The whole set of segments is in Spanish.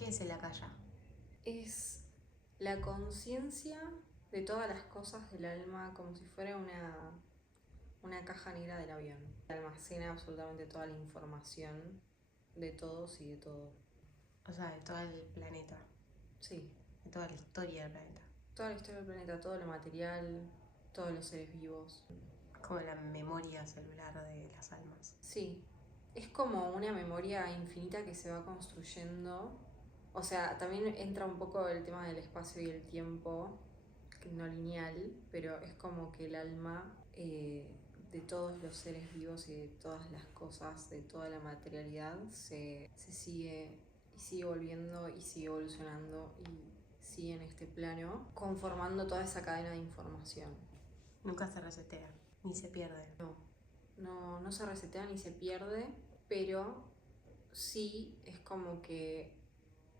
¿Qué es el akasha? Es la conciencia de todas las cosas del alma, como si fuera una caja negra del avión. Almacena absolutamente toda la información de todos y de todo. O sea, de todo el planeta, Sí, de toda la historia del planeta. toda la historia del planeta, todo lo material, todos los seres vivos. Como la memoria celular de las almas. Sí, es como una memoria infinita que se va construyendo. O sea, también entra un poco el tema del espacio y el tiempo, no lineal, pero es como que el alma de todos los seres vivos y de todas las cosas, de toda la materialidad, se sigue y sigue volviendo y sigue evolucionando y sigue en este plano, conformando toda esa cadena de información. Nunca se resetea, ni se pierde. No se resetea ni se pierde, pero sí es como que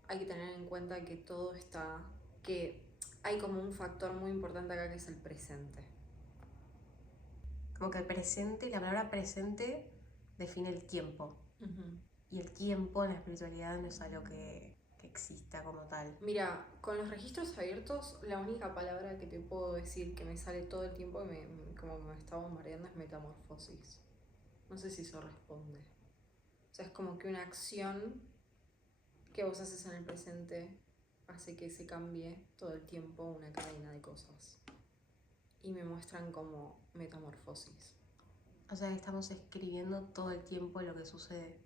hay que tener en cuenta que todo está, que hay como un factor muy importante acá que es el presente. Como que el presente, la palabra presente define el tiempo. Y el tiempo en la espiritualidad no es algo que exista como tal. Mira, con los registros abiertos, la única palabra que te puedo decir que me sale todo el tiempo y como me está bombardeando es metamorfosis. No sé si eso responde. O sea, es como que una acción que vos haces en el presente hace que se cambie todo el tiempo una cadena de cosas. Y me muestran como metamorfosis. O sea, estamos escribiendo todo el tiempo lo que sucede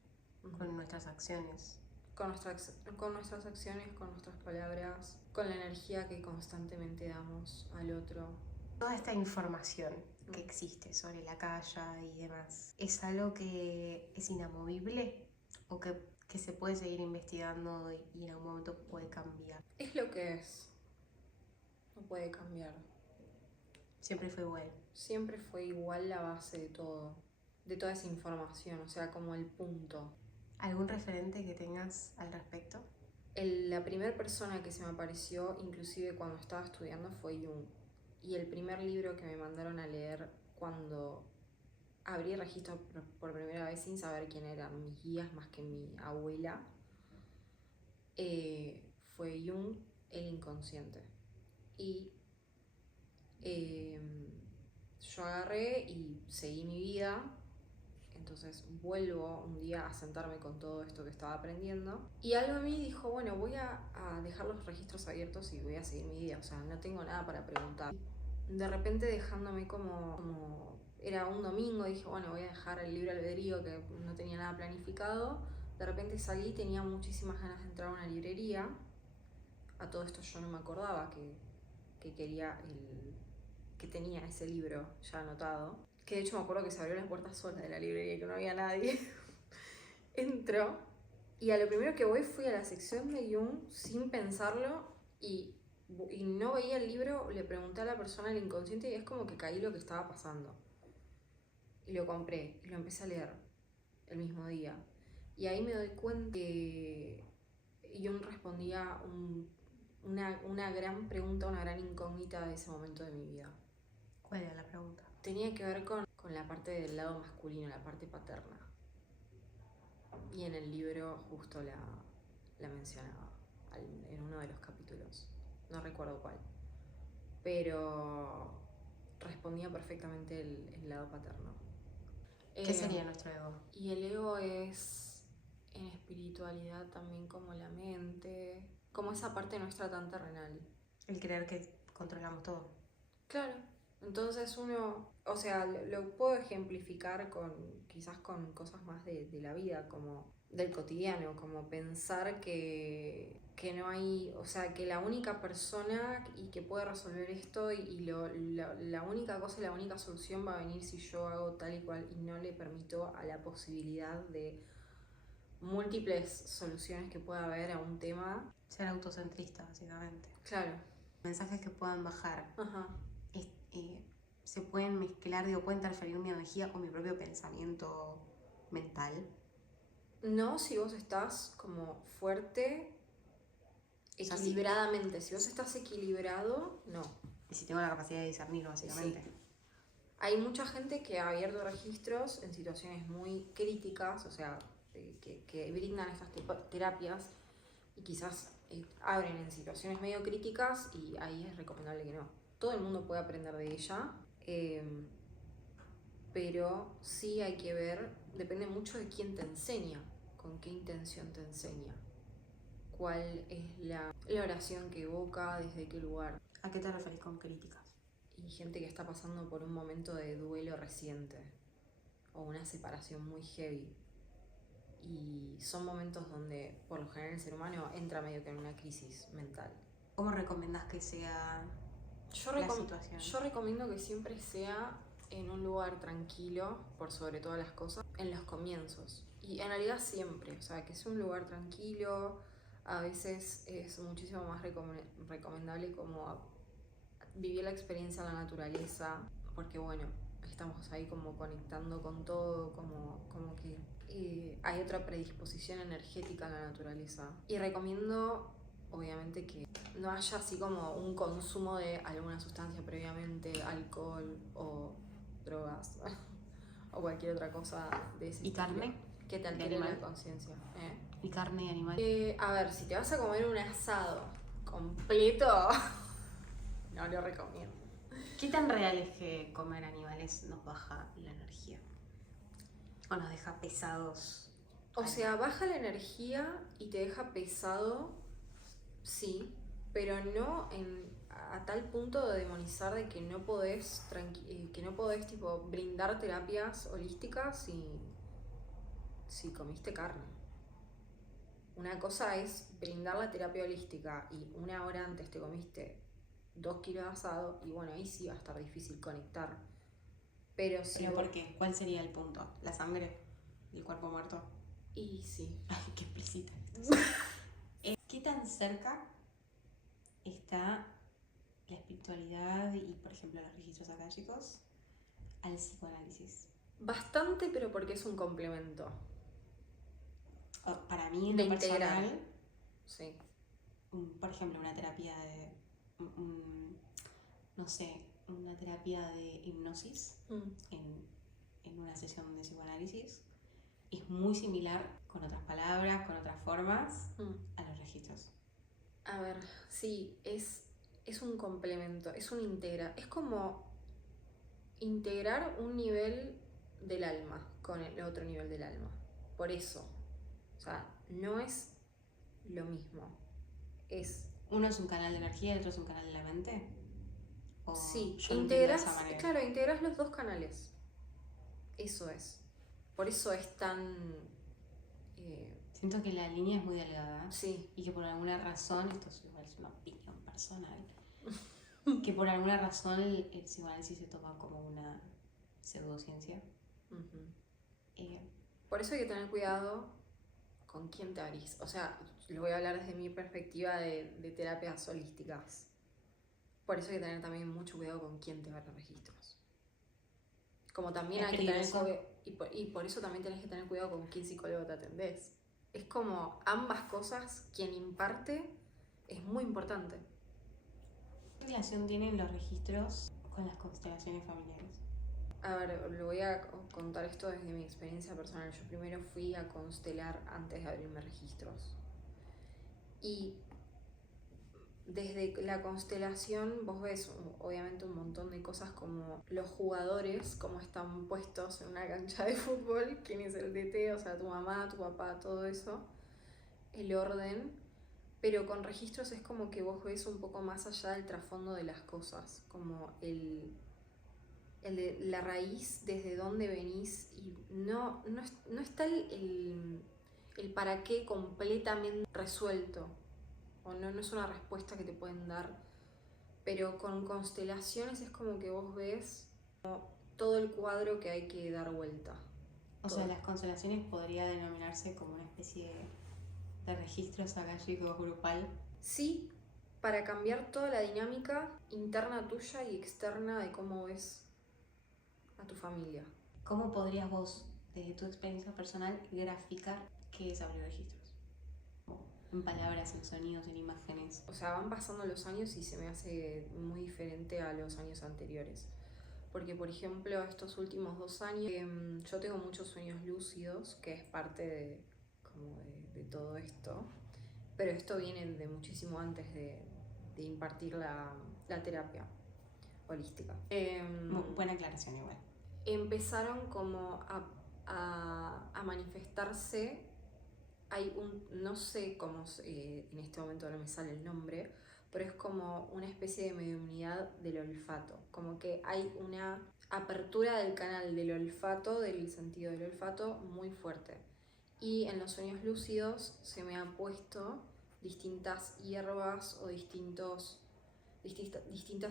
con nuestras acciones. Con nuestras acciones, con nuestras palabras, con la energía que constantemente damos al otro. Toda esta información que existe sobre la akasha y demás, ¿es algo que es inamovible o que se puede seguir investigando y en algún momento puede cambiar? Es lo que es. No puede cambiar. Siempre fue igual. Siempre fue igual la base de todo. De toda esa información, o sea, como el punto. ¿Algún referente que tengas al respecto? La primera persona que se me apareció, inclusive cuando estaba estudiando, fue Jung. Y el primer libro que me mandaron a leer cuando abrí registro por primera vez sin saber quién eran mis guías más que mi abuela, fue Jung, el inconsciente. Y yo agarré y seguí mi vida. Entonces vuelvo un día a sentarme con todo esto que estaba aprendiendo. Y algo a mí dijo, bueno, voy a dejar los registros abiertos y voy a seguir mi vida. O sea, no tengo nada para preguntar. De repente dejándome como era un domingo, dije, bueno, voy a dejar el libre albedrío que no tenía nada planificado. De repente salí y tenía muchísimas ganas de entrar a una librería. A todo esto yo no me acordaba que quería que tenía ese libro ya anotado. Que de hecho me acuerdo que se abrió la puerta sola de la librería y que no había nadie. Entro y a lo primero que voy fui a la sección de Jung sin pensarlo y no veía el libro, le pregunté a la persona del inconsciente y es como que caí lo que estaba pasando. Y lo compré y lo empecé a leer el mismo día. Y ahí me doy cuenta que Jung respondía una gran pregunta, una gran incógnita de ese momento de mi vida. ¿Cuál era la pregunta? Tenía que ver con la parte del lado masculino, la parte paterna. Y en el libro justo la mencionaba en uno de los capítulos. No recuerdo cuál. Pero respondía perfectamente el lado paterno. ¿Qué sería nuestro ego? Y el ego es en espiritualidad también como la mente, como esa parte nuestra tan terrenal. El creer que controlamos todo. Claro. Entonces uno, o sea, lo puedo ejemplificar quizás con cosas más de la vida, como del cotidiano, como pensar que no hay, o sea, que la única persona y que puede resolver esto la única cosa y la única solución va a venir si yo hago tal y cual y no le permito a la posibilidad de múltiples soluciones que pueda haber a un tema. Ser autocentrista, básicamente. Claro. Mensajes que puedan bajar. Ajá. Se pueden mezclar, digo, puede interferir mi energía con mi propio pensamiento mental. No, si vos estás como fuerte, equilibradamente. Si vos estás equilibrado, no. Y si tengo la capacidad de discernir, básicamente. Sí. Hay mucha gente que ha abierto registros en situaciones muy críticas, o sea, que brindan estas terapias, y quizás abren en situaciones medio críticas y ahí es recomendable que no. Todo el mundo puede aprender de ella, pero sí hay que ver, depende mucho de quién te enseña, con qué intención te enseña, cuál es la oración que evoca, desde qué lugar. ¿A qué te referís con críticas? Y gente que está pasando por un momento de duelo reciente o una separación muy heavy. Y son momentos donde, por lo general, el ser humano entra medio que en una crisis mental. ¿Cómo recomendás que sea la situación? Yo recomiendo que siempre sea en un lugar tranquilo, por sobre todas las cosas, en los comienzos. Y en realidad siempre, o sea, que sea un lugar tranquilo. A veces es muchísimo más recomendable como vivir la experiencia en la naturaleza, porque bueno, estamos ahí como conectando con todo, como que hay otra predisposición energética en la naturaleza. Y recomiendo, obviamente, que no haya así como un consumo de alguna sustancia previamente, alcohol o drogas o cualquier otra cosa de ese ¿Y estilo carne? que te altere la conciencia. ¿Y carne y animal? A ver, si te vas a comer un asado completo, no lo recomiendo. ¿Qué tan real es que comer animales nos baja la energía? ¿O nos deja pesados? O sea, baja la energía y te deja pesado, sí, pero no a tal punto de demonizar de que no podés, tipo, brindar terapias holísticas si comiste carne. Una cosa es brindar la terapia holística y una hora antes te comiste 2 kilos de asado y bueno, ahí sí va a estar difícil conectar. Pero ¿por qué? ¿Cuál sería el punto? ¿La sangre? ¿El cuerpo muerto? Y sí. Ay, qué explícita. ¿Qué tan cerca está la espiritualidad y, por ejemplo, los registros akáshicos al psicoanálisis? Bastante, pero porque es un complemento. Para mí, en lo personal, sí. Por ejemplo, una terapia de, no sé, una terapia de hipnosis en una sesión de psicoanálisis es muy similar, con otras palabras, con otras formas, a los registros. A ver, sí, es un complemento, es como integrar un nivel del alma con el otro nivel del alma. Por eso, o sea, no es lo mismo. Uno es un canal de energía y el otro es un canal de la mente. ¿O sí, yo integras los dos canales. Eso es. Por eso es tan... Siento que la línea es muy delgada. Sí. Y que por alguna razón, esto es igual es una opinión personal, que por alguna razón el psicoanálisis se toma como una pseudociencia. Por eso hay que tener cuidado con quién te abrís. O sea, les voy a hablar desde mi perspectiva de terapias holísticas. Por eso hay que tener también mucho cuidado con quién te abre registros. Como también hay que tener cuidado, y por eso también tenés que tener cuidado con quién psicólogo te atendés. Es como ambas cosas, quien imparte es muy importante. ¿Qué relación tienen los registros con las constelaciones familiares? A ver, lo voy a contar esto desde mi experiencia personal. Yo primero fui a constelar antes de abrirme registros. Y desde la constelación vos ves obviamente un montón de cosas como los jugadores, cómo están puestos en una cancha de fútbol, quién es el DT, o sea, tu mamá, tu papá, todo eso, el orden. Pero con registros es como que vos ves un poco más allá del trasfondo de las cosas, como el de la raíz, desde dónde venís, y no está el para qué completamente resuelto, o no es una respuesta que te pueden dar, pero con constelaciones es como que vos ves todo el cuadro que hay que dar vuelta. O sea, las constelaciones podría denominarse como una especie de registros akáshicos grupal. Sí, para cambiar toda la dinámica interna tuya y externa de cómo ves a tu familia. ¿Cómo podrías vos, desde tu experiencia personal, graficar qué es abrir registros? En palabras, en sonidos, en imágenes. O sea, van pasando los años y se me hace muy diferente a los años anteriores. Porque, por ejemplo, estos últimos 2 años, yo tengo muchos sueños lúcidos, que es parte de todo esto. pero esto viene de muchísimo antes de impartir la terapia holística. Buena aclaración igual. Empezaron como a manifestarse. Hay no sé cómo, en este momento no me sale el nombre, pero es como una especie de mediunidad del olfato, como que hay una apertura del canal del olfato, del sentido del olfato muy fuerte. Y en los sueños lúcidos se me han puesto distintas hierbas o distintas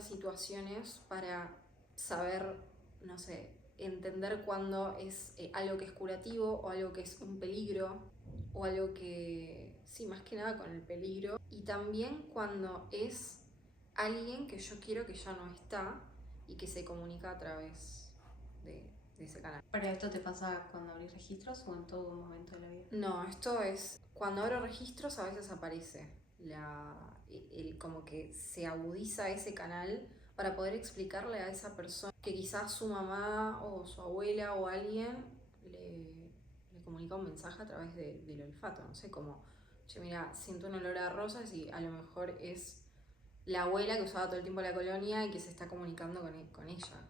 situaciones para saber, no sé, entender cuándo es algo que es curativo o algo que es un peligro o algo que, sí, más que nada con el peligro. Y también cuando es alguien que yo quiero que ya no está y que se comunica a través de ese canal. ¿Pero esto te pasa cuando abrís registros o en todo momento de la vida? No, esto es, cuando abro registros a veces aparece como que se agudiza ese canal para poder explicarle a esa persona que quizás su mamá o su abuela o alguien le comunica un mensaje a través del olfato, no sé, como, che, mira, siento un olor a rosas y a lo mejor es la abuela que usaba todo el tiempo la colonia y que se está comunicando con ella.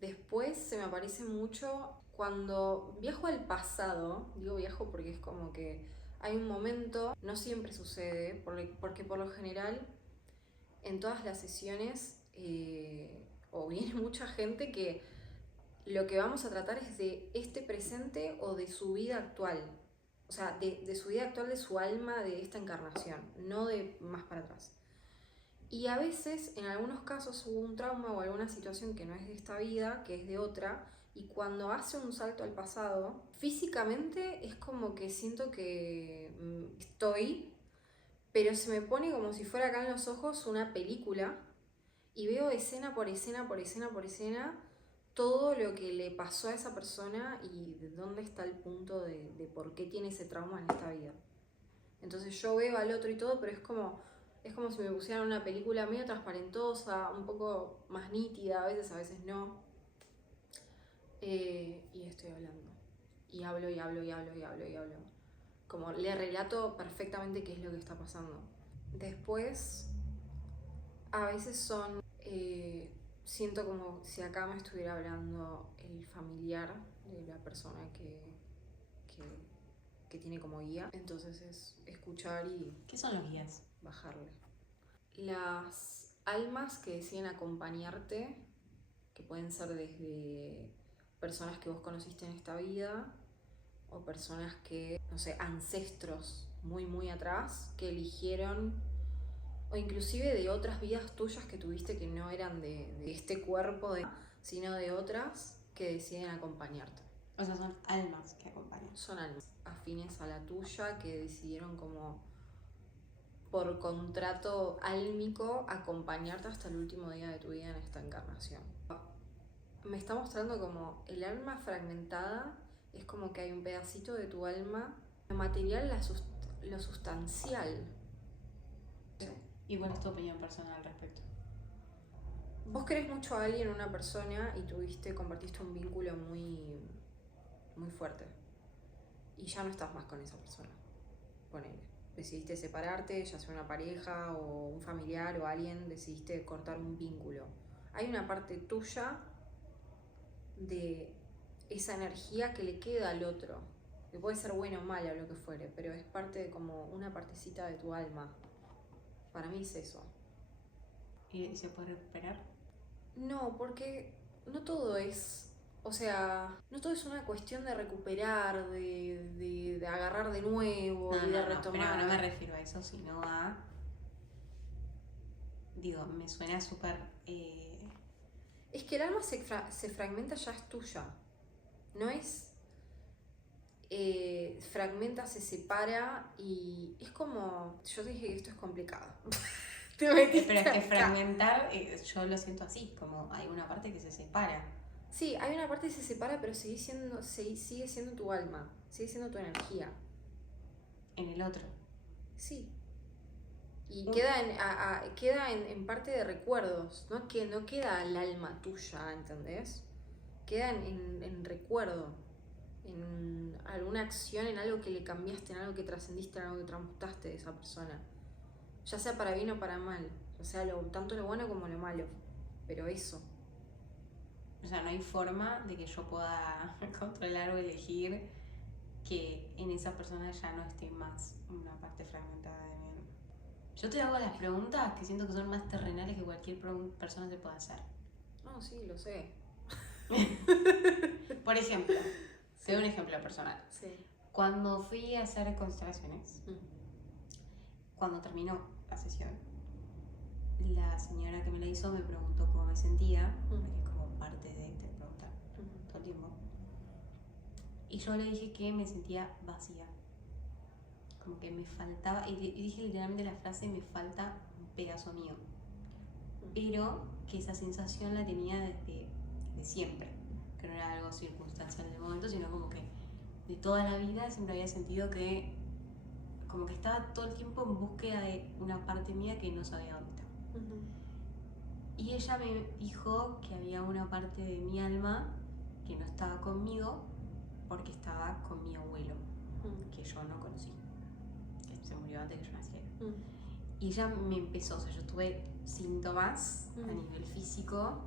Después se me aparece mucho cuando viajo al pasado, digo viajo porque es como que hay un momento, no siempre sucede, porque por lo general en todas las sesiones o viene mucha gente que lo que vamos a tratar es de este presente o de su vida actual. O sea, de su vida actual, de su alma, de esta encarnación, no de más para atrás. Y a veces, en algunos casos, hubo un trauma o alguna situación que no es de esta vida, que es de otra, y cuando hace un salto al pasado, físicamente es como que siento que estoy, pero se me pone como si fuera acá en los ojos una película, y veo escena por escena, por escena, por escena, todo lo que le pasó a esa persona y de dónde está el punto de por qué tiene ese trauma en esta vida. Entonces yo veo al otro y todo, pero es como si me pusieran una película medio transparentosa, un poco más nítida, a veces no. Y estoy hablando. Y hablo, y hablo, y hablo, y hablo, y hablo. Como le relato perfectamente qué es lo que está pasando. Después, a veces siento como si acá me estuviera hablando el familiar de la persona que tiene como guía. Entonces es escuchar y... ¿Qué son los guías? Bajarle. Las almas que deciden acompañarte, que pueden ser desde personas que vos conociste en esta vida o personas que, no sé, ancestros muy muy atrás que eligieron, o inclusive de otras vidas tuyas que tuviste que no eran de este cuerpo, sino de otras que deciden acompañarte. O sea, son almas que acompañan. Son almas afines a la tuya que decidieron como por contrato álmico acompañarte hasta el último día de tu vida en esta encarnación. Me está mostrando como el alma fragmentada, es como que hay un pedacito de tu alma, lo material, lo sustancial. Sí. ¿Y cuál es tu opinión personal al respecto? Vos querés mucho a alguien, una persona, y compartiste un vínculo muy, muy fuerte. Y ya no estás más con esa persona. Ponele. Decidiste separarte, ya sea una pareja o un familiar o alguien, decidiste cortar un vínculo. Hay una parte tuya de esa energía que le queda al otro, que puede ser buena o mala o lo que fuere, pero es parte de como una partecita de tu alma. Para mí es eso. ¿Y se puede recuperar? No, porque no todo es... O sea, no todo es una cuestión de recuperar, de agarrar de nuevo y de retomar. Pero no me refiero a eso, sino a... Digo, me suena súper... Es que el alma se fragmenta, ya es tuya. No es... fragmenta, se separa y es como... Yo te dije que esto es complicado. Pero es que fragmentar, yo lo siento así, como hay una parte que se separa. Sí, hay una parte que se separa, pero sigue siendo tu alma, sigue siendo tu energía. En el otro. Sí. Y queda en parte de recuerdos, ¿no? Que no queda el alma tuya, ¿entendés? Queda en recuerdo. en alguna acción, en algo que le cambiaste, en algo que trascendiste, en algo que transmutaste de esa persona. Ya sea para bien o para mal. O sea, tanto lo bueno como lo malo. Pero eso. O sea, no hay forma de que yo pueda controlar o elegir que en esa persona ya no esté más una parte fragmentada de mí. Yo te hago las preguntas que siento que son más terrenales que cualquier persona se pueda hacer. No, sí, lo sé. Por ejemplo, te doy un ejemplo personal. Sí. Cuando fui a hacer constelaciones, cuando terminó la sesión, la señora que me la hizo me preguntó cómo me sentía, porque es como parte de preguntar todo el tiempo. Y yo le dije que me sentía vacía. Como que me faltaba, y dije literalmente la frase, me falta un pedazo mío. Pero que esa sensación la tenía desde siempre. Que no era algo circunstancial del momento, sino como que de toda la vida siempre había sentido que como que estaba todo el tiempo en búsqueda de una parte mía que no sabía dónde estaba. Y ella me dijo que había una parte de mi alma que no estaba conmigo porque estaba con mi abuelo, que yo no conocí, que se murió antes de que yo naciera. Y ella me empezó, o sea, yo tuve síntomas a nivel físico,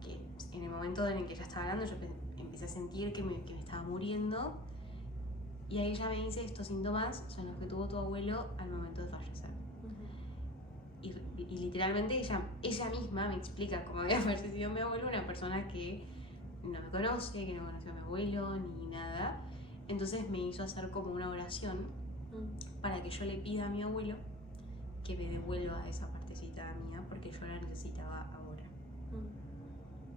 que en el momento en el que ella estaba hablando yo empecé a sentir que me estaba muriendo. Y ahí ella me dice, estos síntomas son los que tuvo tu abuelo al momento de fallecer. Y literalmente ella misma me explica cómo había fallecido mi abuelo, una persona que no me conoce, que no conoció a mi abuelo ni nada. Entonces me hizo hacer como una oración para que yo le pida a mi abuelo que me devuelva esa partecita mía, porque yo la necesitaba ahora.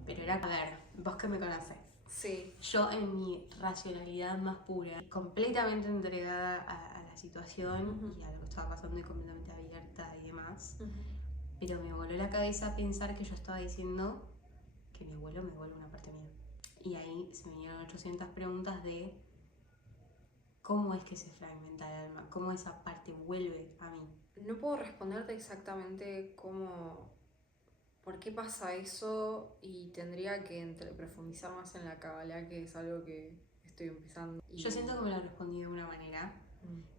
Pero era, a ver, vos que me conocés. Sí. Yo en mi racionalidad más pura, completamente entregada a la situación y a lo que estaba pasando y completamente abierta y demás. Pero me voló la cabeza pensar que yo estaba diciendo que mi abuelo me devuelve una parte mía. Y ahí se me vinieron 800 preguntas de cómo es que se fragmenta el alma, cómo esa parte vuelve a mí. No puedo responderte exactamente por qué pasa eso, y tendría que profundizar más en la cábala, que es algo que estoy empezando. Yo siento que me lo respondí de una manera,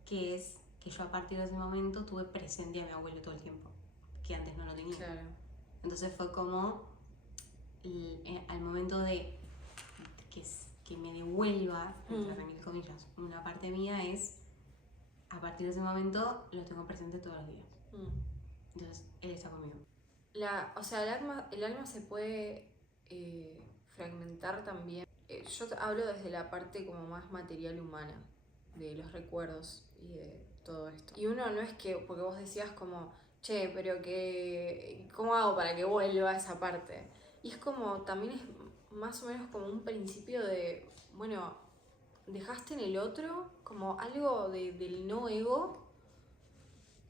que es que yo a partir de ese momento tuve presente a mi abuelo todo el tiempo, que antes no lo tenía. Claro. Entonces fue como al momento de que me devuelva, entre mil comillas, una parte mía, es a partir de ese momento lo tengo presente todos los días. Entonces él está conmigo. O sea, el alma se puede fragmentar también. Yo hablo desde la parte como más material humana, de los recuerdos y de todo esto. Y uno no es que, porque vos decías como, che, pero ¿cómo hago para que vuelva esa parte? Y es como, también es más o menos como un principio de, bueno, dejaste en el otro como algo del no ego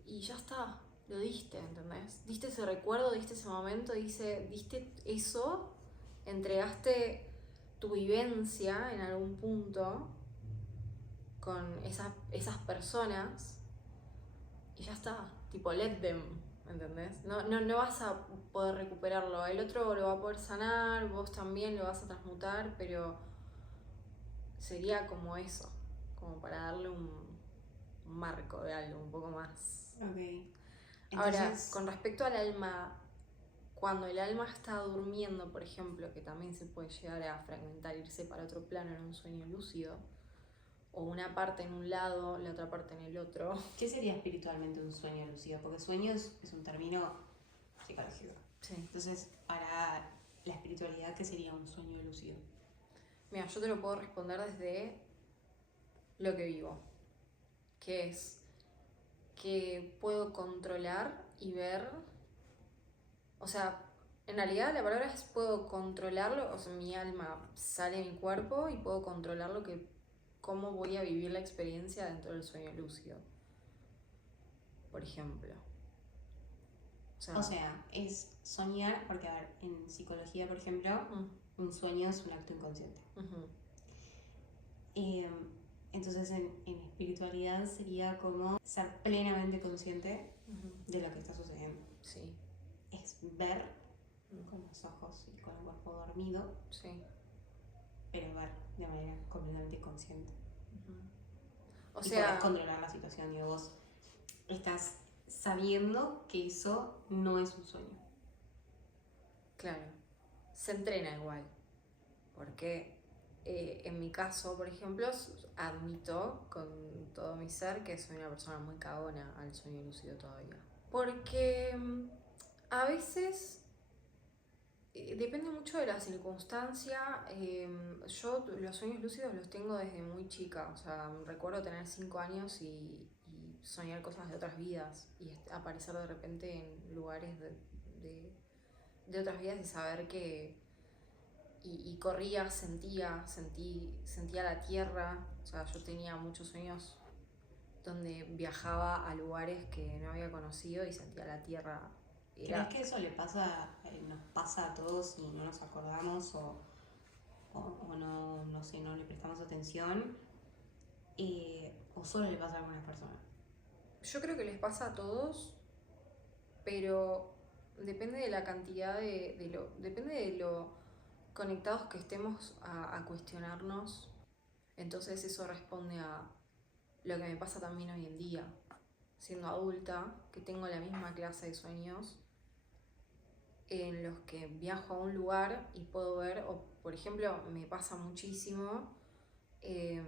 y ya está. Lo diste, ¿entendés? Diste ese recuerdo, diste ese momento, diste eso, entregaste tu vivencia en algún punto con esas personas y ya está, tipo let them, ¿entendés? No vas a poder recuperarlo, el otro lo va a poder sanar, vos también lo vas a transmutar, pero sería como eso, como para darle un marco de algo un poco más. Okay. Entonces, ahora, Entonces, con respecto al alma, cuando el alma está durmiendo, por ejemplo, que también se puede llegar a fragmentar, irse para otro plano en un sueño lúcido, o una parte en un lado, la otra parte en el otro. ¿qué sería espiritualmente un sueño lúcido? Porque sueño es un término psicológico. Sí. Entonces, para la espiritualidad, ¿qué sería un sueño lúcido? Mira, yo te lo puedo responder desde lo que vivo, que es que puedo controlar y ver, o sea, en realidad la palabra es puedo controlarlo, o sea, mi alma sale de mi cuerpo y puedo controlar cómo voy a vivir la experiencia dentro del sueño lúcido, por ejemplo. O sea, es soñar, porque a ver, en psicología, por ejemplo, un sueño es un acto inconsciente. Entonces en espiritualidad sería como ser plenamente consciente de lo que está sucediendo. Sí. Es ver con los ojos y con el cuerpo dormido. Sí. pero ver de manera completamente consciente. O Y sea, podés controlar la situación, digo, vos estás sabiendo que eso no es un sueño. claro, se entrena igual. Porque en mi caso, por ejemplo, admito con todo mi ser que soy una persona muy cagona al sueño lúcido todavía. Porque a veces depende mucho de la circunstancia. Yo los sueños lúcidos los tengo desde muy chica. O sea, recuerdo tener 5 años y soñar cosas de otras vidas y aparecer de repente en lugares de otras vidas y saber que y corría, sentía la tierra. O sea, yo tenía muchos sueños donde viajaba a lugares que no había conocido y sentía la tierra. ¿Crees que eso nos pasa a todos y no nos acordamos o no sé, no le prestamos atención? ¿O solo le pasa a algunas personas? Yo creo que les pasa a todos, pero depende de la cantidad depende de lo conectados que estemos a cuestionarnos. Entonces eso responde a lo que me pasa también hoy en día, siendo adulta, que tengo la misma clase de sueños en los que viajo a un lugar y puedo ver, o por ejemplo me pasa muchísimo que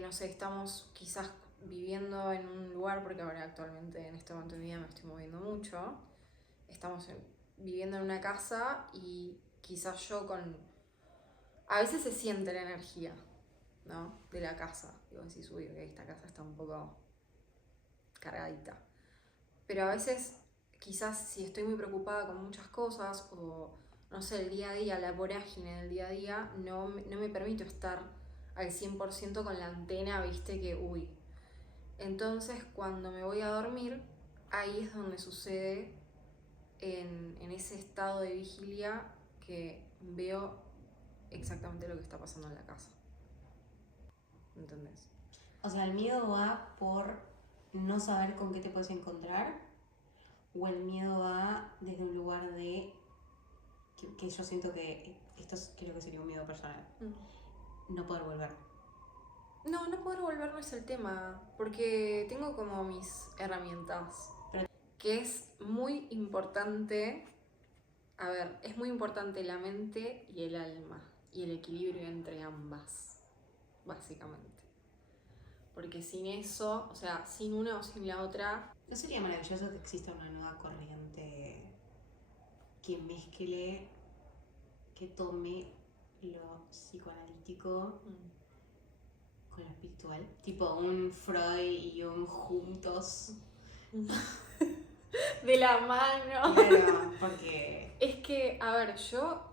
no sé, estamos quizás viviendo en un lugar, porque ahora actualmente en este momento de mi vida me estoy moviendo mucho, viviendo en una casa y quizás yo con... A veces se siente la energía, ¿no? De la casa. Digo, decís, uy, ok, esta casa está un poco cargadita. Pero a veces, quizás si estoy muy preocupada con muchas cosas o, no sé, el día a día, la vorágine del día a día, no me permito estar al 100% con la antena, viste, que uy. Entonces, cuando me voy a dormir, ahí es donde sucede en ese estado de vigilia que veo exactamente lo que está pasando en la casa. ¿Entendés? O sea, el miedo va por no saber con qué te puedes encontrar, o el miedo va desde un lugar de que yo siento que esto creo que sería un miedo personal, no poder volver. No poder volver no es el tema, porque tengo como mis herramientas, que es muy importante, a ver, es muy importante la mente y el alma, y el equilibrio entre ambas, básicamente. Porque sin eso, o sea, sin una o sin la otra... ¿No sería maravilloso que exista una nueva corriente que mezcle, que tome lo psicoanalítico con lo espiritual? Tipo un Freud y un juntos. De la mano. Claro, porque... Es que, a ver, yo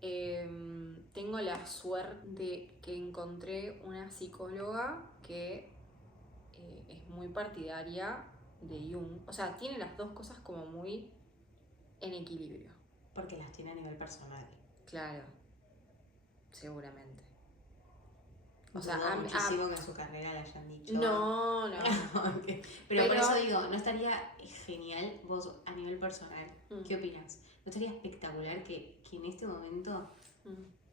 tengo la suerte de que encontré una psicóloga que es muy partidaria de Jung. O sea, tiene las dos cosas como muy en equilibrio. Porque las tiene a nivel personal. Claro, seguramente. O Dudo sea, muchísimo que en su carrera le hayan dicho. No. Okay. Pero por eso digo, ¿no estaría genial vos a nivel personal? ¿Qué opinas? ¿No estaría espectacular que en este momento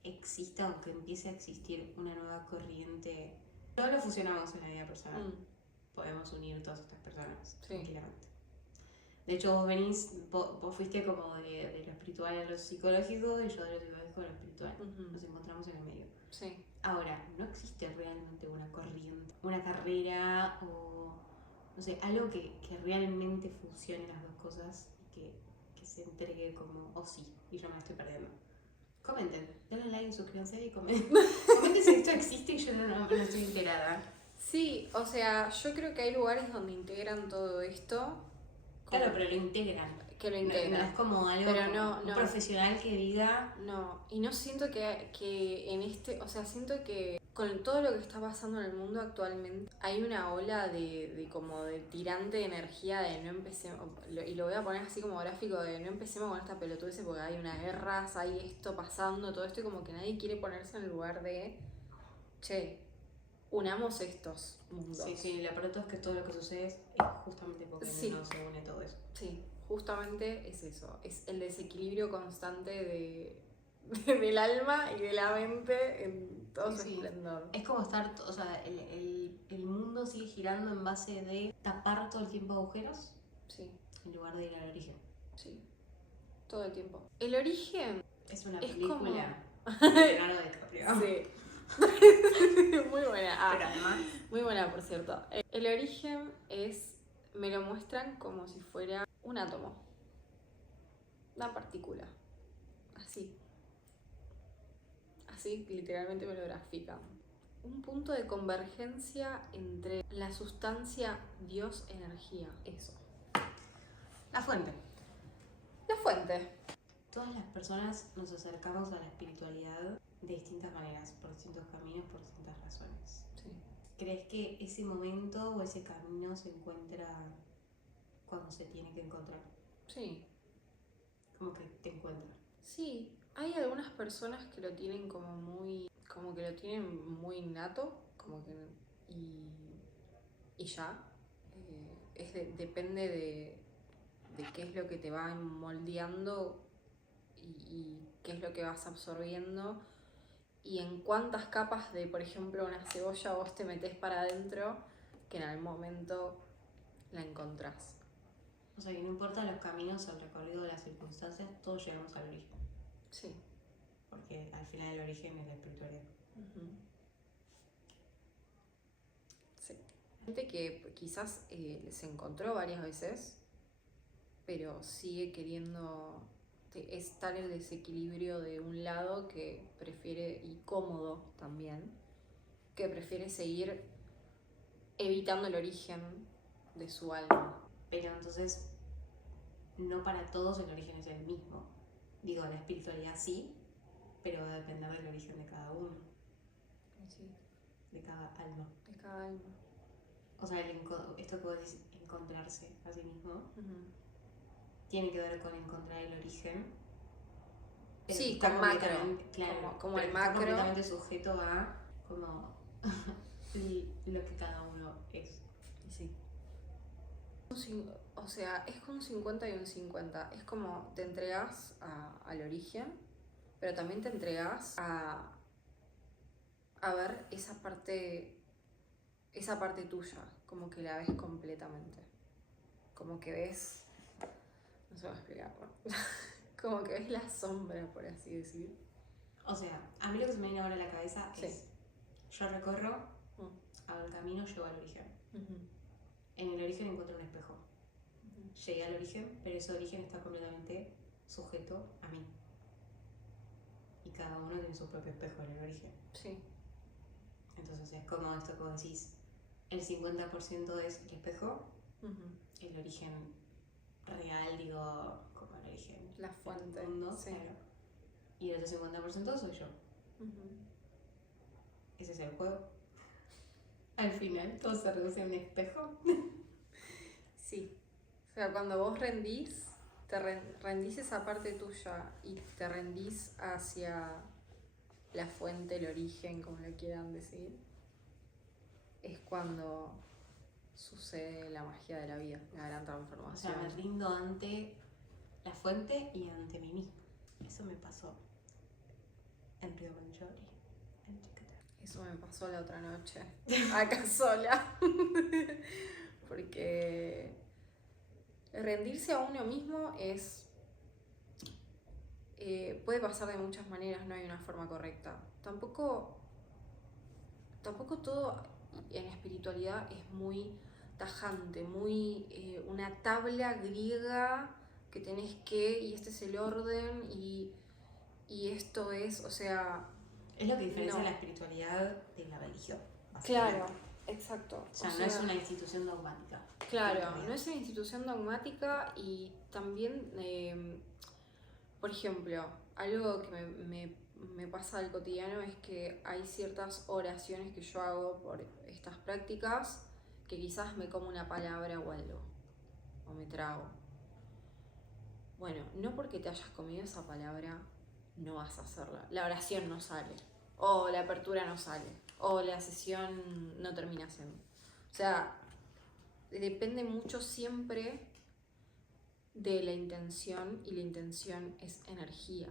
exista o que empiece a existir una nueva corriente? Todos lo fusionamos en la vida personal. Podemos unir todas estas personas tranquilamente. De hecho, vos fuiste como de lo espiritual a lo psicológico y yo de lo psicológico a lo espiritual. Nos encontramos en el medio. Sí. Ahora, no existe realmente una corriente, una carrera o, no sé, algo que realmente fusione las dos cosas y que se entregue como, sí, y yo me la estoy perdiendo. Comenten, denle like, suscríbanse y comenten. Comenten si esto existe y yo no estoy enterada. Sí, o sea, yo creo que hay lugares donde integran todo esto. Claro, pero lo integran. Que lo integran. No es como algo un profesional que diga... No, y no siento que en este... O sea, siento que con todo lo que está pasando en el mundo actualmente hay una ola de como de tirante de energía de no empecemos... Y lo voy a poner así como gráfico de no empecemos con esta pelotudez porque hay unas guerras, hay esto pasando, todo esto y como que nadie quiere ponerse en el lugar de... Che, unamos estos mundos. Sí, la verdad es que todo lo que sucede es justamente porque no se une todo eso. Sí, justamente es eso, es el desequilibrio constante del alma y de la mente en todo su Sí. esplendor. Es como estar, o sea, el mundo sigue girando en base de tapar todo el tiempo agujeros Sí, en lugar de ir al origen. sí, todo el tiempo. El origen, Es una Es película de Leonardo DiCaprio. sí. Muy buena. Pero además, Muy buena, por cierto. El origen me lo muestran como si fuera un átomo, una partícula, así. Así literalmente me lo grafican. Un punto de convergencia entre la sustancia, Dios, energía, eso. la fuente. La fuente. Todas las personas nos acercamos a la espiritualidad de distintas maneras, por distintos caminos, por distintas razones. Sí. ¿Crees que ese momento o ese camino se encuentra cuando se tiene que encontrar? Sí. Como que te encuentra. Sí, hay algunas personas que lo tienen como que lo tienen muy innato, como que, y ya. Depende de qué es lo que te va moldeando y qué es lo que vas absorbiendo y en cuántas capas de, por ejemplo, una cebolla vos te metés para adentro que en algún momento la encontrás. O sea, que no importa los caminos, el recorrido de las circunstancias, todos llegamos al origen. Sí. Porque al final el origen es la espiritualidad. Uh-huh. Sí. Gente que quizás se encontró varias veces, pero sigue queriendo. Es tal el desequilibrio de un lado que prefiere, y cómodo también, que prefiere seguir evitando el origen de su alma. Pero entonces, no para todos el origen es el mismo. Digo, la espiritualidad sí, pero va a depender del origen de cada uno, Sí, de cada alma. de cada alma. O sea, esto que vos decís, encontrarse a sí mismo, Uh-huh. tiene que ver con encontrar el origen. Pero Sí, que está con macro. completamente- Claro, Como pero el que está macro. completamente sujeto a como lo que cada uno es. Sí. O sea, es un 50 y un 50. Es como te entregas al origen, pero también te entregas a ver esa parte tuya, como que la ves completamente. Como que ves, no sé cómo explicarlo, como que ves la sombra, por así decir. O sea, a mí lo que se me viene ahora a la cabeza Sí. es, yo recorro, hago el camino, llego al origen. Uh-huh. En el origen encuentro un espejo. Uh-huh. Llegué al origen, pero ese origen está completamente sujeto a mí. Y cada uno tiene su propio espejo en el origen. Sí. Entonces es como esto que vos decís, el 50% es el espejo, Uh-huh. el origen real, digo, como el origen La fuente. del mundo, Sí. claro. Y el otro 50% soy yo. Uh-huh. Ese es el juego. Al final todo se reduce a un espejo. Sí. O sea, cuando vos rendís, rendís esa parte tuya y te rendís hacia la fuente, el origen, como lo quieran decir, es cuando sucede la magia de la vida, la gran O transformación. sea, me rindo ante la fuente y ante mí mismo. Eso me pasó en Río Mangiori, en Chiquitá. Eso me pasó la otra noche, acá sola. Porque rendirse a uno mismo puede pasar de muchas maneras, no hay una forma correcta. Tampoco todo en espiritualidad es muy tajante, muy una tabla griega que tenés que, y este es el orden, y esto es, o sea... Es lo que diferencia No. la espiritualidad de la religión. Claro, exacto. O sea, no es una institución dogmática. Claro, no es una institución dogmática y también, por ejemplo, algo que me pasa al cotidiano es que hay ciertas oraciones que yo hago por estas prácticas que quizás me como una palabra o algo, o me trago. Bueno, no porque te hayas comido esa palabra no vas a hacerla. La oración no sale, o la apertura no sale, o la sesión no termina siendo. O sea, depende mucho siempre de la intención, y la intención es energía.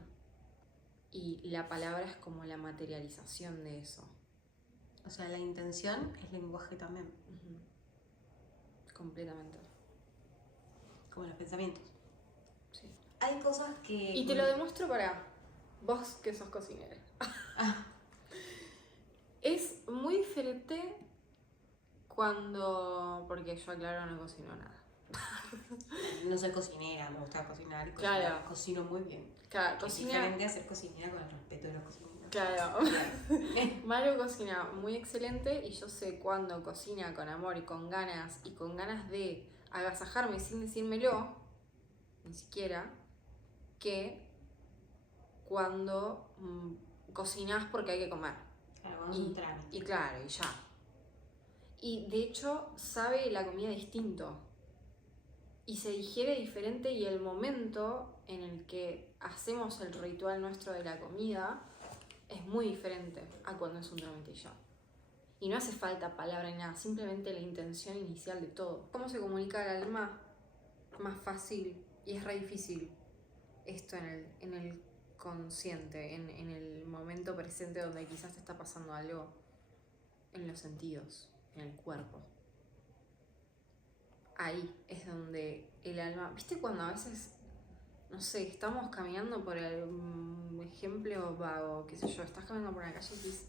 Y la palabra es como la materialización de eso. O sea, la intención es lenguaje también, Completamente. como los pensamientos. Sí. Hay cosas que... Y te lo demuestro para vos que sos cocinera. Es muy diferente cuando... Porque yo, aclaro, no cocino nada. No soy cocinera, me gusta cocinar y Claro. cocino muy bien. Claro, Es cocina... diferente a ser cocinera con el respeto de los cocineros. Claro. Maru cocina muy excelente y yo sé cuando cocina con amor y con ganas de agasajarme sin decírmelo, ni siquiera, que cuando cocinas porque hay que comer. Claro, cuando es un trámite. Y claro, y ya. Y de hecho sabe la comida distinto. Y se digiere diferente y el momento en el que hacemos el ritual nuestro de la comida es muy diferente a cuando es un trámite y ya. Y no hace falta palabra ni nada, simplemente la intención inicial de todo. ¿Cómo se comunica el alma? Más fácil, y es re difícil esto en el consciente, en el momento presente donde quizás te está pasando algo en los sentidos, en el cuerpo. Ahí es donde el alma... ¿Viste cuando a veces, no sé, estamos caminando por el ejemplo vago, qué sé yo, estás caminando por una calle y dices,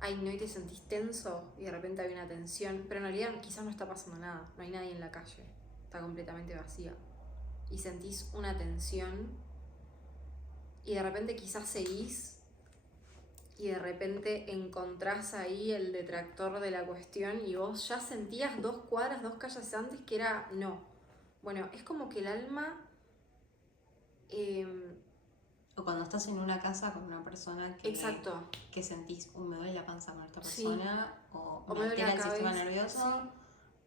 ay, no, y te sentís tenso y de repente hay una tensión, pero en realidad quizás no está pasando nada, no hay nadie en la calle, está completamente vacía. Y sentís una tensión y de repente quizás seguís y de repente encontrás ahí el detractor de la cuestión y vos ya sentías 2 cuadras, 2 calles antes que era no. Bueno, es como que el alma... O cuando estás en una casa con una persona que, exacto. Que sentís, me duele la panza con esta Sí. persona, o me me duele altera la el sistema cabeza. nervioso.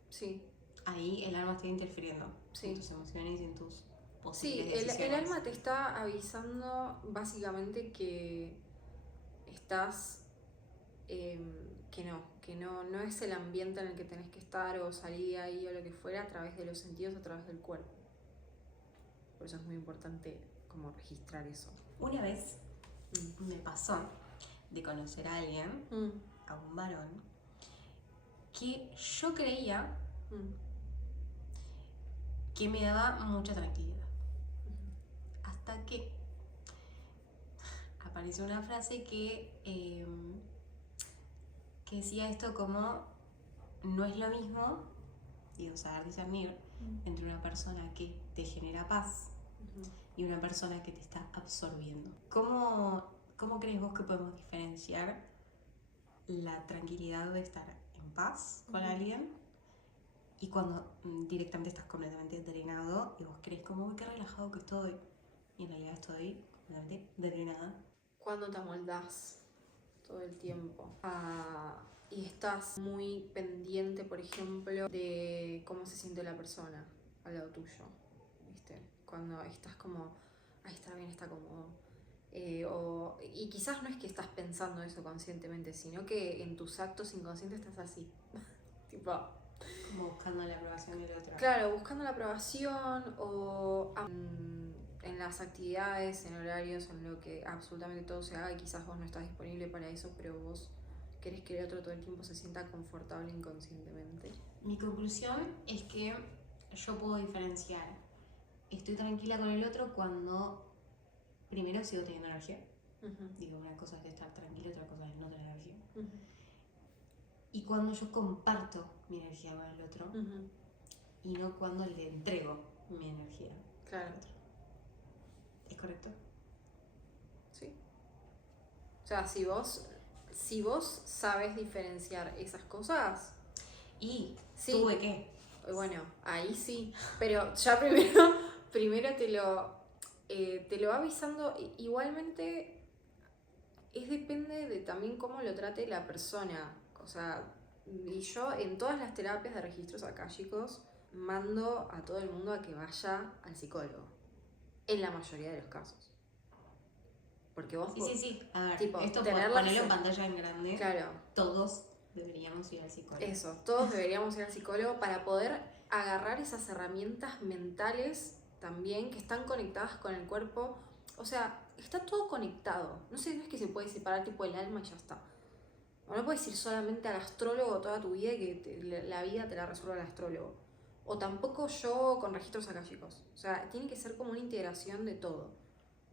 Sí. Ahí el alma está interfiriendo Sí. en tus emociones y en tus Sí, posibles el decisiones. alma te está avisando básicamente que estás... que no es el ambiente en el que tenés que estar o salir ahí o lo que fuera a través de los sentidos, a través del cuerpo. Por eso es muy importante como registrar eso. Una vez me pasó de conocer a alguien, a un varón, que yo creía que me daba mucha tranquilidad. Hasta que apareció una frase que decía esto como: no es lo mismo, digo, saber discernir entre una persona que te genera paz y una persona que te está absorbiendo. ¿Cómo crees vos que podemos diferenciar la tranquilidad de estar en paz con alguien y cuando directamente estás completamente drenado y vos crees como: uy, qué relajado que estoy, y en realidad estoy completamente drenada? Cuando te amoldás todo el tiempo y estás muy pendiente, por ejemplo, de cómo se siente la persona al lado tuyo, ¿viste? Cuando estás como, ay, está bien, está cómodo. Y quizás no es que estás pensando eso conscientemente, sino que en tus actos inconscientes estás así. Tipo... Como buscando la aprobación del otro. Claro, buscando la aprobación o en las actividades, en horarios, en lo que absolutamente todo se haga y quizás vos no estás disponible para eso, pero vos querés que el otro todo el tiempo se sienta confortable inconscientemente. Mi conclusión es que yo puedo diferenciar: estoy tranquila con el otro cuando primero sigo teniendo energía. Digo, una cosa es estar tranquila, otra cosa es no tener energía. Y cuando yo comparto mi energía con el otro y no cuando le entrego mi energía al otro. ¿Es correcto? Sí. O sea, si vos sabes diferenciar esas cosas... Y sí. ¿tuve qué? Bueno, ahí sí, pero ya primero te lo va avisando. Igualmente depende de también cómo lo trate la persona. O sea, y yo en todas las terapias de registros akáshicos mando a todo el mundo a que vaya al psicólogo, en la mayoría de los casos. Porque vos... Sí. A ver, tipo, esto ponerlo en pantalla en grande. Claro. Todos deberíamos ir al psicólogo. Eso, todos deberíamos ir al psicólogo para poder agarrar esas herramientas mentales también que están conectadas con el cuerpo. o sea, está todo conectado. No sé, no es que se puede separar tipo el alma y ya está. O no puedes ir solamente al astrólogo toda tu vida y que la vida te la resuelva el astrólogo. O tampoco yo con registros akáshicos. O sea, tiene que ser como una integración de todo.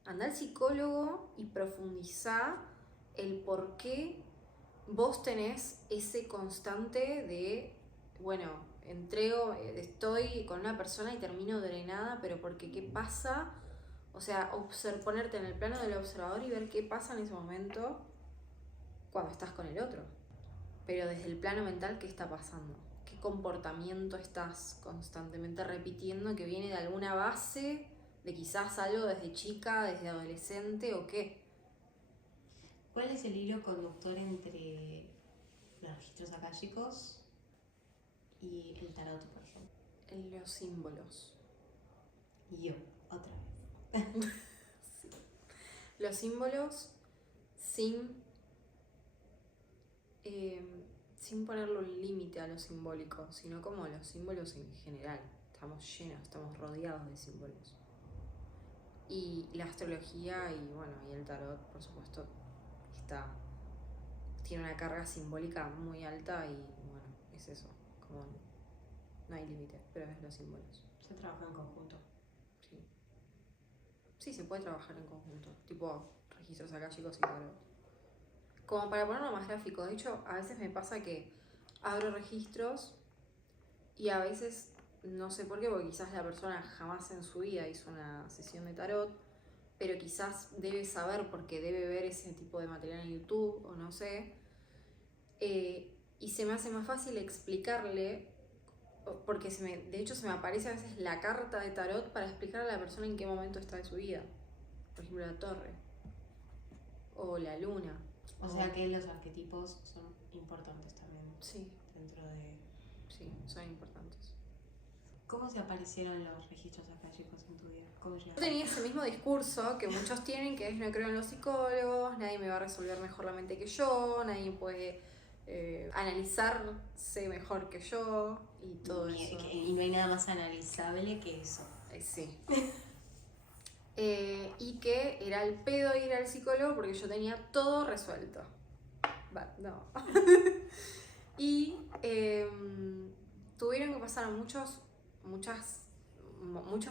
Anda al psicólogo y profundizá el por qué vos tenés ese constante de, bueno, estoy con una persona y termino drenada, pero porque qué pasa. O sea, ponerte en el plano del observador y ver qué pasa en ese momento cuando estás con el otro. Pero desde el plano mental, ¿qué está pasando? ¿Qué comportamiento estás constantemente repitiendo que viene de alguna base, de quizás algo desde chica, desde adolescente o qué? ¿Cuál es el hilo conductor entre los registros akáshicos y el tarot, por ejemplo? Los símbolos. Y yo, otra vez. Sí. Los símbolos sin ponerle un límite a lo simbólico, sino como los símbolos en general. Estamos llenos, estamos rodeados de símbolos. Y la astrología y bueno, y el tarot, por supuesto, tiene una carga simbólica muy alta y bueno, es eso, como no hay límite, pero es los símbolos. Se trabaja en conjunto. Sí. Sí, se puede trabajar en conjunto, tipo registros akáshicos y tarot. Como para ponerlo más gráfico, de hecho, a veces me pasa que abro registros y a veces, no sé por qué, porque quizás la persona jamás en su vida hizo una sesión de tarot, pero quizás debe saber porque debe ver ese tipo de material en YouTube o no sé, y se me hace más fácil explicarle, porque de hecho se me aparece a veces la carta de tarot para explicarle a la persona en qué momento está de su vida. Por ejemplo, la torre o la luna. O sea que los arquetipos son importantes también. Sí. Dentro de... Sí, son importantes. ¿Cómo se aparecieron los registros akáshicos en tu vida? ¿Cómo Yo llegaste? tenía ese mismo discurso que muchos tienen, que es no creo en los psicólogos, nadie me va a resolver mejor la mente que yo, nadie puede analizarse mejor que yo y todo eso. Y no hay nada más analizable que eso. Sí. Y que era el pedo ir al psicólogo porque yo tenía todo resuelto. No. Y tuvieron que pasar muchos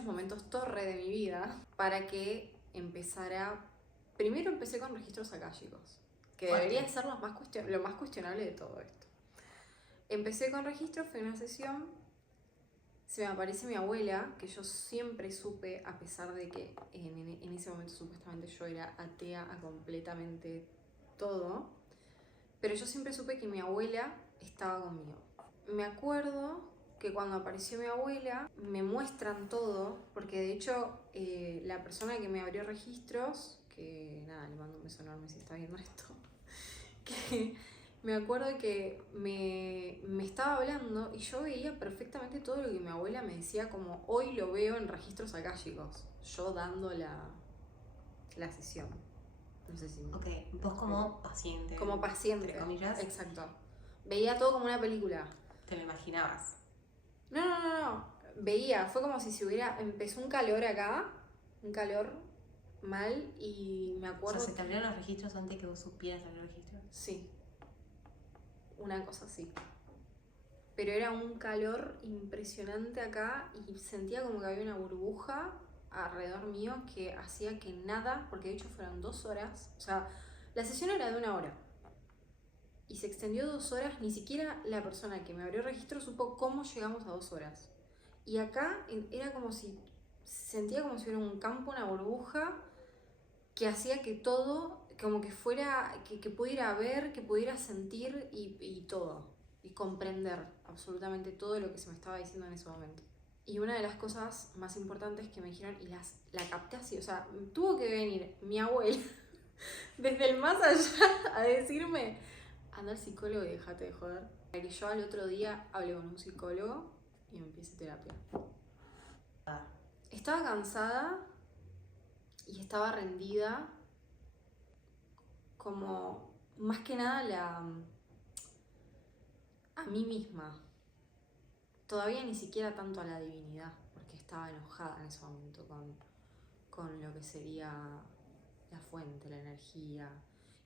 momentos torre de mi vida para que empezara. Primero empecé con registros akáshicos, que debería ser lo más cuestionable de todo esto. Empecé con registros, fue una sesión, se me aparece mi abuela, que yo siempre supe, a pesar de que en ese momento supuestamente yo era atea a completamente todo, pero yo siempre supe que mi abuela estaba conmigo. Me acuerdo que cuando apareció mi abuela me muestran todo, porque de hecho la persona que me abrió registros, que nada, le mando un beso enorme si está viendo esto, que me acuerdo que me estaba hablando y yo veía perfectamente todo lo que mi abuela me decía, como hoy lo veo en registros akáshicos, yo dando la sesión. No sé si... Ok, vos como paciente. Como paciente. Entre comillas. Exacto. Veía todo como una película. Te lo imaginabas. No. Veía, fue como si empezó un calor acá, un calor mal, y me acuerdo... O sea, ¿se te abrieron los registros antes que vos supieras abrir los registros? Sí. Una cosa así. Pero era un calor impresionante acá y sentía como que había una burbuja alrededor mío que hacía que nada, porque de hecho fueron 2 horas, o sea, la sesión era de 1 hora y se extendió 2 horas, ni siquiera la persona que me abrió registro supo cómo llegamos a 2 horas. Y acá era como si, sentía como si hubiera un campo, una burbuja que hacía que todo, como que fuera, que pudiera ver, que pudiera sentir y todo, y comprender absolutamente todo lo que se me estaba diciendo en ese momento. Y una de las cosas más importantes que me dijeron, y la capté así, o sea, tuvo que venir mi abuela desde el más allá a decirme, anda al psicólogo y déjate de joder. Y yo al otro día hablé con un psicólogo y me empecé terapia. Estaba cansada y estaba rendida, como más que nada a mí misma. Todavía ni siquiera tanto a la divinidad, porque estaba enojada en ese momento con lo que sería la fuente, la energía.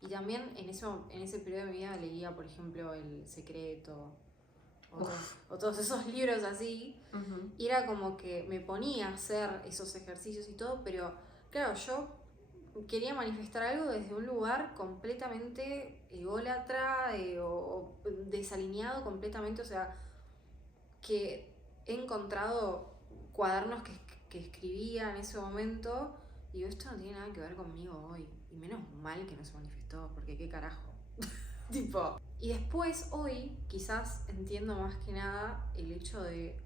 Y también en ese periodo de mi vida leía, por ejemplo, El Secreto o todos esos libros así. Y era como que me ponía a hacer esos ejercicios y todo, pero claro, yo quería manifestar algo desde un lugar completamente ególatra o desalineado completamente. O sea, que he encontrado cuadernos que escribía en ese momento y digo, esto no tiene nada que ver conmigo hoy. Y menos mal que no se manifestó, porque qué carajo. Tipo. Y después, hoy, quizás entiendo más que nada el hecho de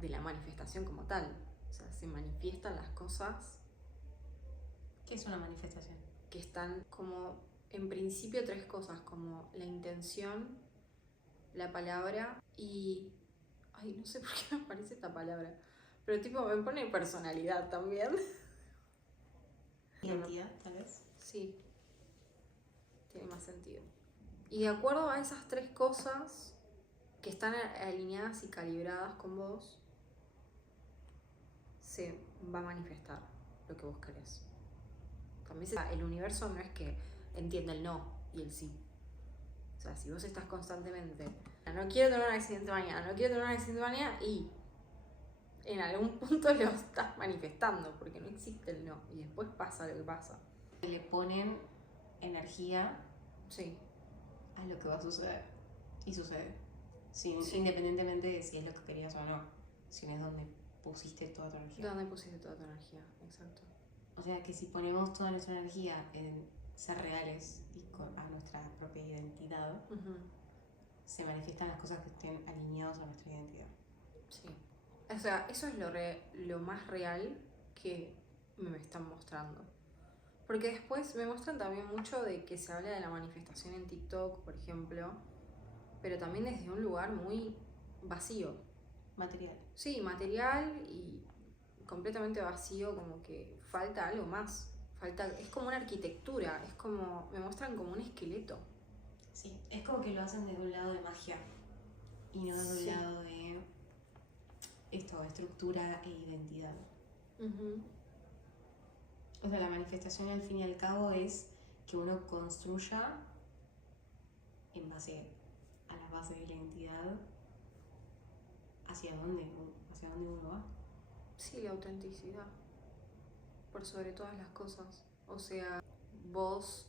la manifestación como tal. O sea, se manifiestan las cosas ¿Qué es una manifestación? que están como, en principio, tres cosas, como la intención, la palabra y... Ay, no sé por qué me aparece esta palabra. Pero tipo, me pone personalidad también. Identidad, tal vez. Sí, tiene más sentido. Y de acuerdo a esas tres cosas que están alineadas y calibradas con vos, se va a manifestar lo que vos querés. También el universo no es que entienda el no y el sí. O sea, si vos estás constantemente, no quiero tener un accidente mañana, no quiero tener un accidente mañana, y en algún punto lo estás manifestando, porque no existe el no, y después pasa lo que pasa. Le ponen energía Sí. a lo que va a suceder. Y sucede. Sí. Independientemente de si es lo que querías o no. Si no es donde pusiste toda tu energía. ¿Dónde pusiste toda tu energía? Exacto. O sea que si ponemos toda nuestra energía en ser reales y a nuestra propia identidad, se manifiestan las cosas que estén alineadas a nuestra identidad. Sí. O sea, eso es lo más real que me están mostrando. Porque después me muestran también mucho de que se habla de la manifestación en TikTok, por ejemplo, pero también desde un lugar muy vacío. Material. Sí, material y completamente vacío, como que falta algo más. Es como una arquitectura, es como, me muestran como un esqueleto. Sí, es como que lo hacen desde un lado de magia y no desde un lado de estructura e identidad. O sea, la manifestación al fin y al cabo es que uno construya en base a la base de la identidad hacia dónde uno va. Sí, la autenticidad. Por sobre todas las cosas. O sea, vos,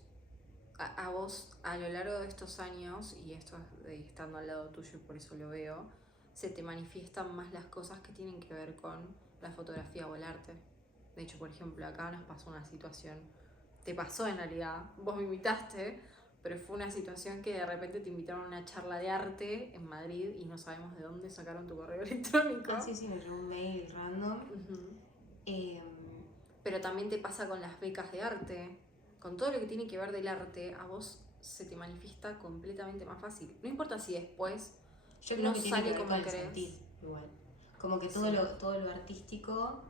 a vos a lo largo de estos años, y esto es de estando al lado tuyo y por eso lo veo, se te manifiestan más las cosas que tienen que ver con la fotografía o el arte. De hecho, por ejemplo, acá nos pasó una situación, te pasó en realidad, vos me invitaste, pero fue una situación que de repente te invitaron a una charla de arte en Madrid y no sabemos de dónde sacaron tu correo electrónico. Ah, sí, me llegó un mail random. Pero también te pasa con las becas de arte, con todo lo que tiene que ver del arte, a vos se te manifiesta completamente más fácil. No importa si después yo creo no que sale tiene que ver como con el querés. sentir, igual. Como que todo lo artístico,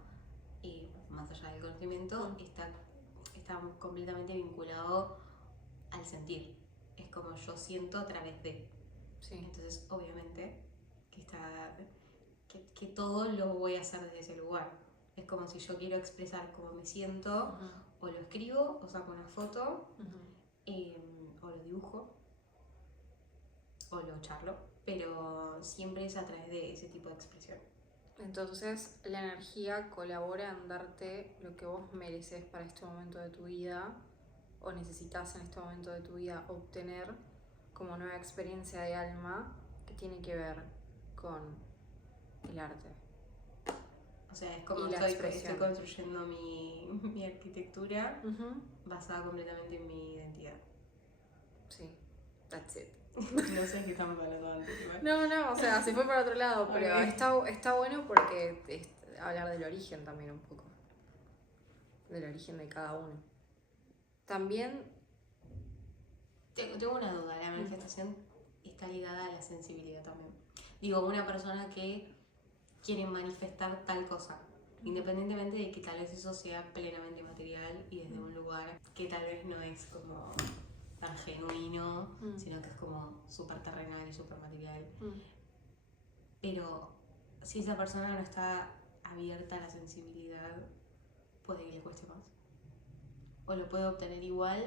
más allá del conocimiento, está completamente vinculado al sentir. Es como yo siento a través de. Sí. Entonces, obviamente, que todo lo voy a hacer desde ese lugar. Es como si yo quiero expresar cómo me siento, o lo escribo, o saco una foto, o lo dibujo, o lo charlo, pero siempre es a través de ese tipo de expresión. Entonces la energía colabora en darte lo que vos mereces para este momento de tu vida o necesitas en este momento de tu vida obtener como nueva experiencia de alma que tiene que ver con el arte. O sea, es como estoy construyendo mi arquitectura basada completamente en mi identidad. Sí, that's it. No sé qué estamos hablando antes. No, o sea, se fue para otro lado, pero está bueno porque hablar del origen también un poco. Del origen de cada uno. También... Tengo una duda, la manifestación está ligada a la sensibilidad también. Digo, una persona que quiere manifestar tal cosa, independientemente de que tal vez eso sea plenamente material y desde un lugar que tal vez no es como tan genuino, sino que es como súper terrenal y súper material. Pero si esa persona no está abierta a la sensibilidad, puede que le cueste más. O lo puede obtener igual.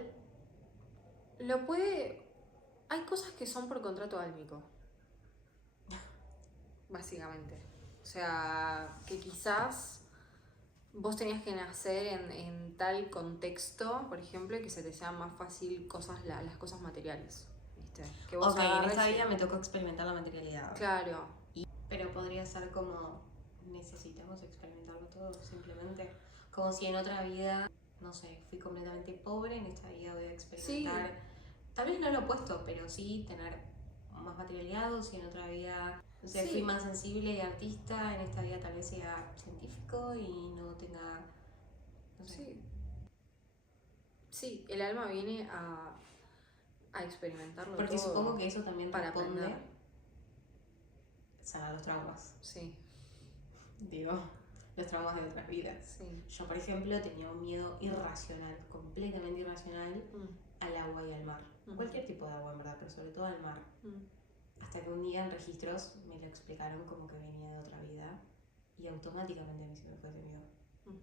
Lo puede... Hay cosas que son por contrato álmico. Básicamente. O sea, que quizás vos tenías que nacer en tal contexto, por ejemplo, que se te sean más fácil las cosas materiales. ¿Viste? Que vos Ok, en agarres esta y- vida me tocó experimentar la materialidad. Claro. Pero podría ser como necesitamos experimentarlo todo, simplemente. Como si en otra vida, no sé, fui completamente pobre, en esta vida voy a experimentar. Tal vez no lo opuesto, pero sí tener más materialidad, o si en otra vida, no sé, Sí. fui más sensible y artista, en esta vida tal vez sea científico y no tenga, no sé. Sí. Sí, el alma viene a experimentarlo Porque todo. supongo que eso también para responde aprender. sanar los traumas. Sí, Digo, los traumas de otras vidas. sí. Yo, por ejemplo, tenía un miedo irracional, completamente irracional, Mm, al agua y al mar. Ujú. Cualquier tipo de agua, en verdad, pero sobre todo al mar. mm. Hasta que un día en registros me lo explicaron como que venía de otra vida y automáticamente a mí se me fue ese miedo. Ujú.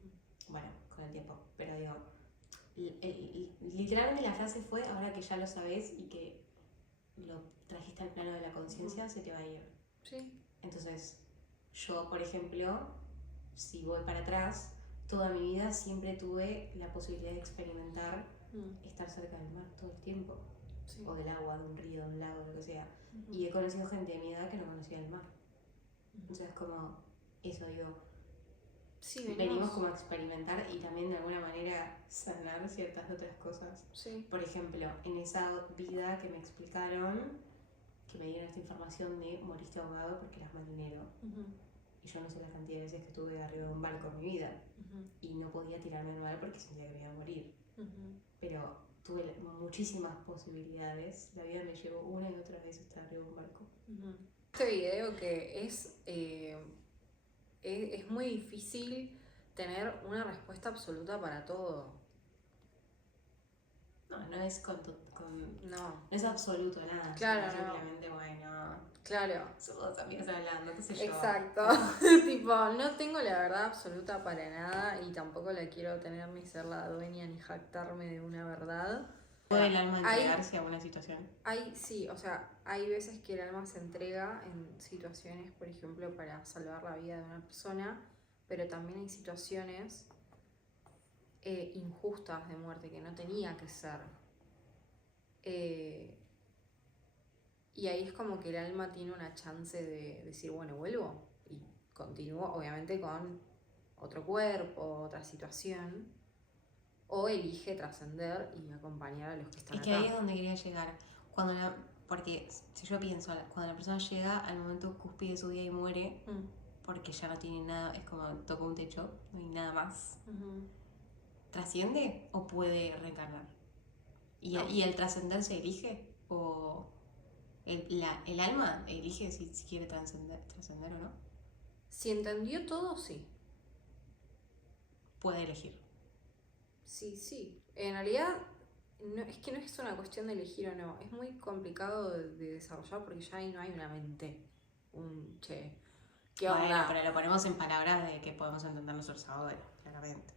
Bueno, con el tiempo. Pero digo, literalmente la frase fue, ahora que ya lo sabes y que lo trajiste al plano de la conciencia, se te va a ir. Sí. Entonces, yo, por ejemplo, si voy para atrás, toda mi vida siempre tuve la posibilidad de experimentar estar cerca del mar todo el tiempo, Sí. o del agua, de un río, de un lago, lo que sea. Ujú. Y he conocido gente de mi edad que no conocía el mar. Ujú. Entonces, como eso digo, Sí, venimos como a experimentar y también de alguna manera sanar ciertas otras cosas. Sí. Por ejemplo, en esa vida que me explicaron, que me dieron esta información de moriste ahogado porque eras marinero. Ujú. Y yo no sé la cantidad de veces que estuve arriba de un barco en mi vida. Ujú. Y no podía tirarme al mar porque sentía que me iba a morir. Ujú. Pero tuve muchísimas posibilidades. La vida me llevó una y otra vez a estar arriba de un barco. Ujú. Este video que es muy difícil tener una respuesta absoluta para todo. No es No. no es absoluto nada. Claro, sino no. simplemente, bueno, Claro. somos amigas hablando, qué sé yo. Exacto. Tipo, no tengo la verdad absoluta para nada y tampoco la quiero tener ni ser la dueña ni jactarme de una verdad. ¿Puede el alma Hay- entregarse a una situación? Sí, o sea, hay veces que el alma se entrega en situaciones, por ejemplo, para salvar la vida de una persona, pero también hay situaciones injustas de muerte que no tenía que ser. Y ahí es como que el alma tiene una chance de decir, bueno, vuelvo y continúo, obviamente con otro cuerpo, otra situación, o elige trascender y acompañar a los que están Es que acá. ahí es donde quería llegar. Porque si yo pienso, cuando la persona llega al momento cúspide de su vida y muere, porque ya no tiene nada, es como tocó un techo, no hay nada más. Ujú. ¿Trasciende o puede reencarnar? ¿Y, No. y el trascender se elige? ¿O el alma elige si quiere trascender o no? Si entendió todo, sí. Puede elegir. Sí, sí. En realidad, es que no es una cuestión de elegir o no. Es muy complicado de desarrollar porque ya ahí no hay una mente. ¿Qué Bueno, onda? pero lo ponemos en palabras de que podemos entender nosotros ahora, claramente.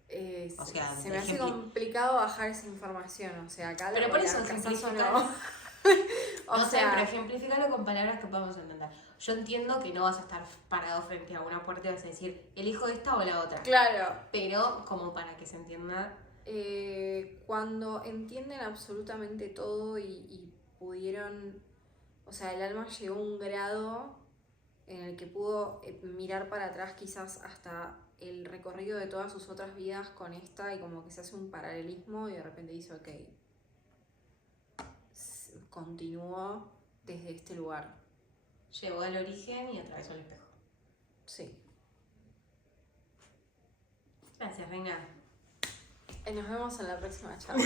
O sea, se me hace ejemplo- complicado bajar esa información. O sea, acá Pero lo por eso, casas o ejemplificalo. no. No sé, pero ejemplifícalo con palabras que podamos entender. Yo entiendo que no vas a estar parado frente a una puerta y vas a decir, elijo esta o la otra. Claro. Pero como para que se entienda. Cuando entienden absolutamente todo y pudieron, o sea, el alma llegó a un grado en el que pudo mirar para atrás quizás hasta el recorrido de todas sus otras vidas con esta y como que se hace un paralelismo y de repente dice, ok, continuó desde este lugar. Llegó al origen y atravesó el espejo. Sí. Gracias, Reina. Nos vemos en la próxima charla.